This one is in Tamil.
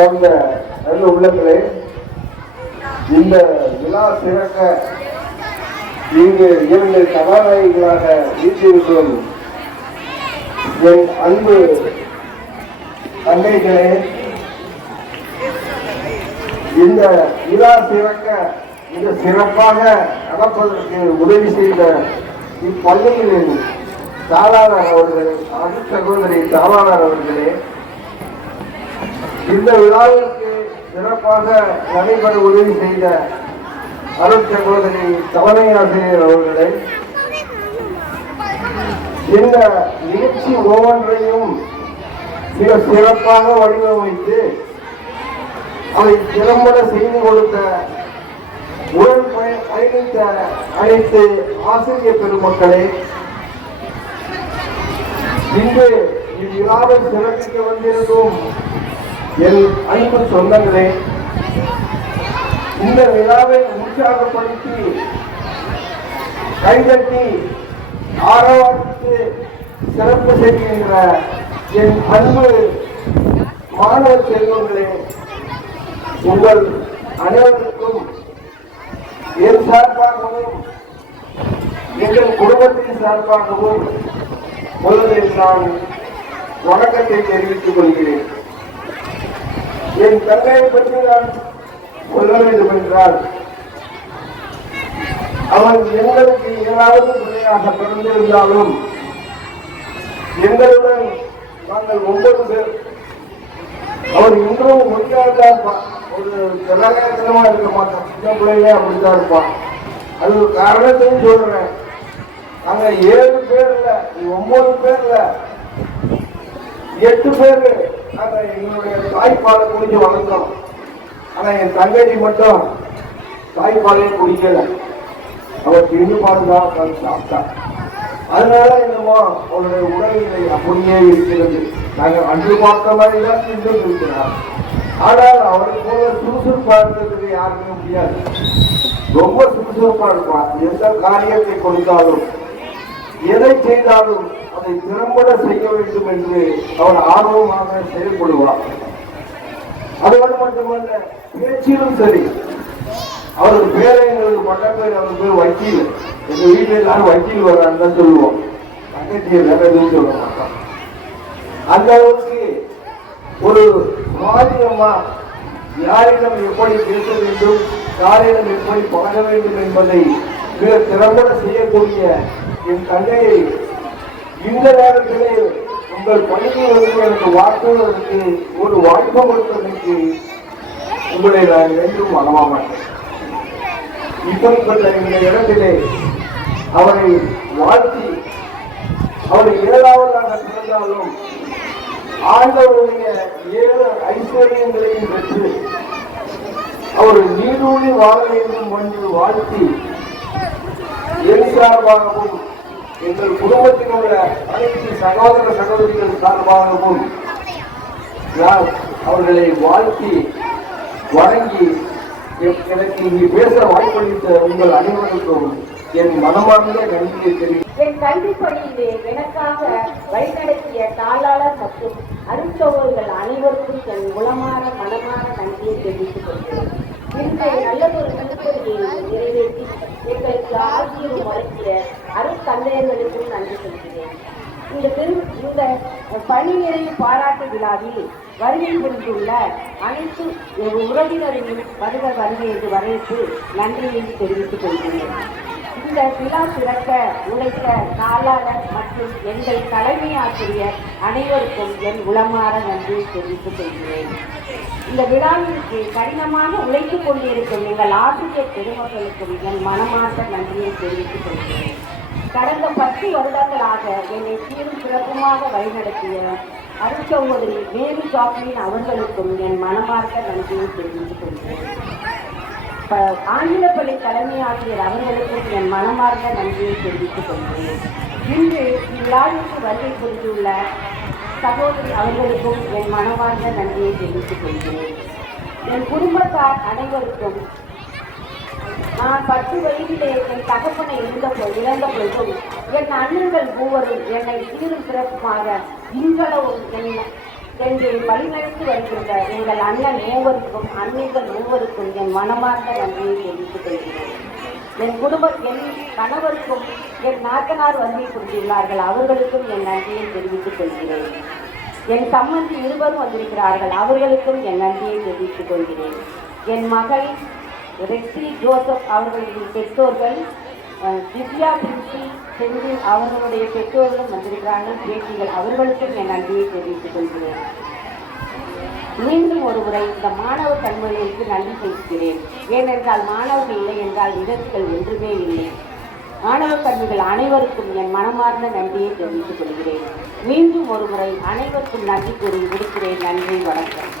நல்ல உள்ளங்களே, இந்த விழா சிறக்க இங்கு இரண்டு கதாநாயகிகளாக வீட்டிருக்கும் என் அன்பு தங்கைகளே, இந்த விழா சிறக்க மிக சிறப்பாக நடப்பதற்கு உதவி செய்த இப்பள்ளிகளின் தாளாளர் அவர்களே, அன்பு சகோதரி தாளாளர் அவர்களே, இந்த விழாவிற்கு சிறப்பாக நடைபெற உதவி செய்த அருள் சகோதரி தலைமை ஆசிரியர் அவர்களை, இந்த நிகழ்ச்சி ஒவ்வொன்றையும் மிக சிறப்பாக வடிவமைத்து அதை திறம்பட செய்து கொடுத்த உடன் பயணித்த அனைத்து ஆசிரியர் பெருமக்களே, இன்று இவ்விழாவை சிறப்பிக்க வந்திருக்கும் என் அன்பு சொந்தங்களே, இந்த விழாவை உற்சாகப்படுத்தி கைதட்டி ஆரவாரத்துக்கு சிறப்பு செய்கின்ற என் அன்பு மாணவ செல்வங்களே, உங்கள் அனைவருக்கும் என் சார்பாகவும் எங்கள் குடும்பத்தின் சார்பாகவும் முதலில் நான் வணக்கத்தை தெரிவித்துக் கொள்கிறேன். என் தங்கையை பற்றி நான் சொல்ல வேண்டும் என்றால், அவன் எங்களுக்கு ஏதாவது பிள்ளையாக பிறந்திருந்தாலும் எங்களுடன் நாங்கள் 9 பேர். அவர் இன்றும் ஒன்றாக ஒரு ஜனநாயகமா இருக்க மாட்டோம், சின்ன பிள்ளைங்க அப்படித்தான் இருப்பான். அது ஒரு காரணத்தையும் சொல்றேன். நாங்க 7 பேர்ல 9 பேர்ல 8 பேர் நாங்க எங்களுடைய தாய்ப்பாலை குடிச்சு வளர்ந்தோம். ஆனா என் தங்கச்சி மட்டும் தாய்ப்பாலையும் குடிக்கல, அவர் திண்டு பாடுதான் சாப்பிட்டா. அதனால என்னமோ அவருடைய உடல்நிலை அப்படியே இருக்கிறது. நாங்கள் அன்று பார்த்த மாதிரி தான் திண்டு இருக்கிறார். ஆனால் அவரை போல சுறுசுறுப்பா இருக்கிறதுக்கு யாருமே முடியாது. ரொம்ப சுறுசுறுப்பா இருப்பார். எந்த காரியத்தை கொடுத்தாலும் எதை செய்தாலும் அதை திறம்பட செய்ய வேண்டும் என்று அவர் ஆர்வமாக செயல்படுவார். அதோடு மட்டுமல்ல, பேச்சிலும் சரி. அவருக்கு பேரை எங்களுக்கு பட்ட பேர், அவர் பேர் வக்கீல். எங்க வீட்டில் எல்லாரும் வக்கீல் வர்றான்னு தான் சொல்லுவோம். தங்கச்சியை வேற எதுவும் சொல்ல மாட்டோம். அந்த அளவுக்கு ஒரு சுவாதீனமா யாரிடம் எப்படி பேச வேண்டும், யாரிடம் எப்படி பழக வேண்டும் என்பதை மிக திறம்பட செய்யக்கூடிய என் தங்கையை இந்த நேரத்திலே உங்கள் பணியில் வந்து எனக்கு வாக்குவதற்கு ஒரு வாய்ப்பு கொடுத்ததற்கு உங்களை நான் என்றும் மறவ மாட்டேன். இப்படிப்பட்ட இந்த இடத்திலே அவரை வாழ்த்தி அவரை 7வதாக பிறந்தாலும் ஆண்டவருடைய 7 ஐஸ்வர்யங்களையும் பெற்று அவர் நீடூழி வாழ வேண்டும் என்று வாழ்த்தி என் சார்பாகவும் எங்கள் குடும்பத்தில் உள்ள அனைத்து சகோதர சகோதரிகள் சார்பாகவும் நான் அவர்களை வாழ்த்தி வணங்கி எனக்கு இங்கு பேச வாய்ப்பளித்த உங்கள் அனைவருக்கும் என் மனமார்ந்த நன்றியை தெரிவித்து என் கல்வி பணியிலே எனக்காக வழிநடத்திய தாளாளர் மற்றும் அருட்சகோதரர்கள் அனைவருக்கும் என் உளமான மனமான நன்றியை தெரிவித்துக் கொள்கிறேன். இன்றைய நல்லதொரு திருப்பதியை நிறைவேற்றி எங்களுக்கு ஆசிரியர் வழங்கிய அருட்தந்தையர்களுக்கும் நன்றி சொல்கிறேன். இந்த பணி நிறைவு பாராட்டு விழாவில் வருகை புரிந்துள்ள அனைத்து உறவினரையும் வருகை என்று வரவேற்று நன்றியை தெரிவித்துக் கொள்கிறேன். இந்த விழா சிறக்க உழைத்த தாளாளர் மற்றும் எங்கள் தலைமை ஆசிரியர் அனைவருக்கும் என் உளமாற நன்றியை தெரிவித்துக் கொள்கிறேன். இந்த விழாவிற்கு கடினமாக உழைத்துக் கொண்டிருக்கும் எங்கள் ஆசிரியர் பெருமக்களுக்கும் என் மனமார்ந்த நன்றியை தெரிவித்துக் கொள்கிறேன். கடந்த 10 வருடங்களாக என்னை சீரும் சிறப்புமாக வழிநடத்திய அருட்சகோதரி மேரி ஜாக்லின் அவர்களுக்கும் என் மனமார்ந்த நன்றியை தெரிவித்துக் கொள்கிறேன். ஆங்கில பள்ளி தலைமை ஆசிரியர் அவர்களுக்கும் என் மனமார்ந்த நன்றியை தெரிவித்துக் கொள்கிறேன். இன்று இவ்விழாவிற்கு வருகை புரிந்துள்ள சகோதரி அவர்களுக்கும் என் மனமார்ந்த நன்றியை தெரிவித்துக் கொள்கிறேன். என் குடும்பத்தார் அனைவருக்கும் நான் 10 வயதிலே என் தகப்பனை இழந்த பொழுதும் என் அண்ணன்கள் மூவரும் என்னை சீரும் சிறப்புமாக இன்றளவும் என்று வழிநடத்தி வருகின்ற எங்கள் அண்ணன் மூவருக்கும் அண்ணிகள் மூவருக்கும் என் மனமார்ந்த நன்றியை தெரிவித்துக் கொள்கிறேன். என் கணவருக்கும் என் நாத்தனார் வருகை புரிந்துள்ளார்கள், அவர்களுக்கும் என் நன்றியை தெரிவித்துக் கொள்கிறேன். என் சம்பந்தி இருவரும் வந்திருக்கிறார்கள், அவர்களுக்கும் என் நன்றியை தெரிவித்துக் கொள்கிறேன். என் மகள் ரெக்ஸி ஜோசப் அவர்களின் பெற்றோர்கள், திவ்யா பிரின்சி செந்தில் அவர்களுடைய பெற்றோர்களும் வந்திருக்கிறார்கள், பேட்டிகள், அவர்களுக்கும் என் நன்றியை தெரிவித்துக் கொள்கிறேன். மீண்டும் ஒருமுறை இந்த மாணவர் கண்மணிகளுக்கு நன்றி செலுத்துகிறேன். ஏனென்றால் மாணவர்கள் இல்லை என்றால் நிகழ்ச்சிகள் ஒன்றுமே இல்லை. மாணவர் கண்ணிகள் அனைவருக்கும் என் மனமார்ந்த நன்றியை தெரிவித்துக் கொள்கிறேன். மீண்டும் ஒருமுறை அனைவருக்கும் நன்றி கூறி முடிக்கிறேன். நன்றி, வணக்கம்.